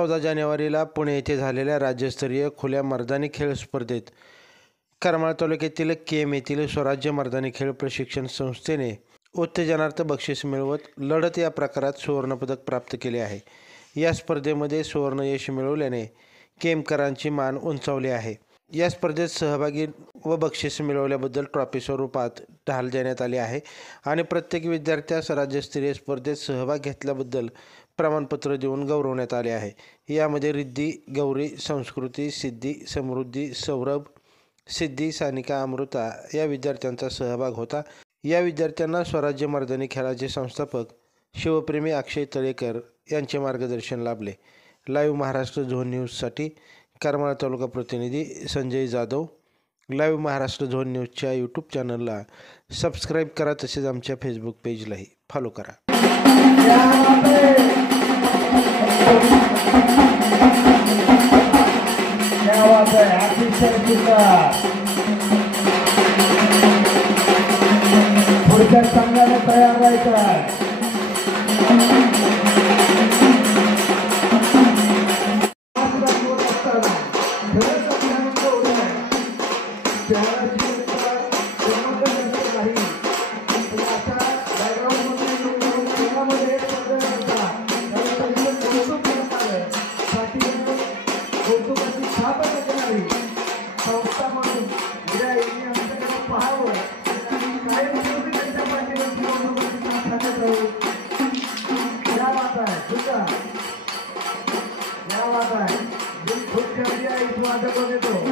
14 जानेवारीला पुणे येथे झालेल्या राज्यस्तरीय खुल्या मर्दानी खेळ स्पर्धेत करमाळ तालुक्यातील केम येथील स्वराज्य मर्दानी खेळ प्रशिक्षण संस्थेने उत्तेजनार्थ बक्षीस मिळवत लढत या प्रकारात सुवर्णपदक प्राप्त केले आहे। या स्पर्धेमध्ये सुवर्ण यश मिळवल्याने केमकरांची मान उंचावली आहे। या स्पर्धेत सहभागी व बक्षीस मिळवल्याबद्दल ट्रॉफी स्वरूपात ढाल देण्यात आली आहे आणि प्रत्येक विद्यार्थ्यास राज्यस्तरीय स्पर्धेत सहभाग घेतल्याबद्दल प्रमाणपत्र देऊन गौरवण्यात आले आहे। यामध्ये रिद्धी, गौरी, संस्कृती, सिद्धी, समृद्धी, सौरभ, सिद्धी, सानिका, अमृता या विद्यार्थ्यांचा सहभाग होता। या विद्यार्थ्यांना स्वराज्य मर्दानी खेळाचे संस्थापक शिवप्रेमी अक्षय तळेकर यांचे मार्गदर्शन लाभले। लाईव्ह महाराष्ट्र झोन न्यूजसाठी करमाळ तालुका प्रतिनिधी संजय जाधव। लाईव्ह महाराष्ट्र झोन न्यूजच्या यूट्यूब चॅनलला सबस्क्राईब करा, तसेच आमच्या फेसबुक पेजलाही फॉलो करा। पुढच्या संघाने तयार व्हायचं। क्या बात है, खुद कर दिया इस वादे को।